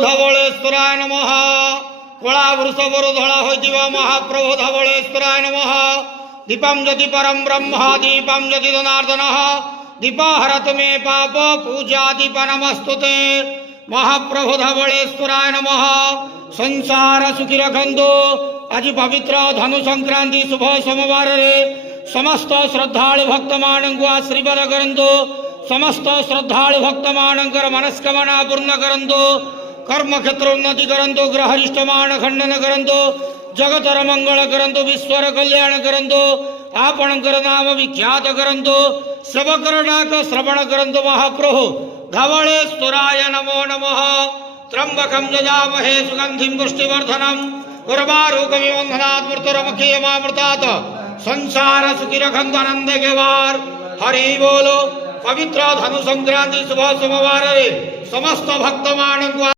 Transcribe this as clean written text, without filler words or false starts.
धवलेश्वराय नमः। कला वृषभर धड़ा होइतिबा महाप्रभु धवलेश्वराय नमः। दीपम ज्योति परम ब्रह्म दीपम ज्योति जनार्दन दीप हरत मे पाप पूजा दीप नमस्तुते। महाप्रभु धवलेश्वराय नमः। संसार सुखी रखंतु। आज पवित्र धनु संक्रांति शुभ सोमवार रे समस्त श्रद्धालु भक्त मानक आशीर्वाद करंतु। समस्त श्रद्धालु भक्त मानकर मनस्कामना पूर्ण करंतु। कर्म क्षेत्र उन्नति करंतु। ग्रहरिष्टमान खंडन करंतु। जगतर मंगल करंतु। विश्वर कल्याण करंतु। आपणकर नाम विख्यात करंतु। सेवकर नाक श्रवण करंतु। महाप्रभु धवलेश्वराय नमो नमः। त्र्यंबकं यजामहे सुगंधिं पुष्टिवर्धनम् उर्वारुकमिव बन्धनात् मृत्युर्मुक्षीयमामृतात्। संसार सुखी रखंतु आनंद के वार। हरि बोलो। पवित्र धनु संक्रांति शुभ सोमवार रे समस्त भक्त मानक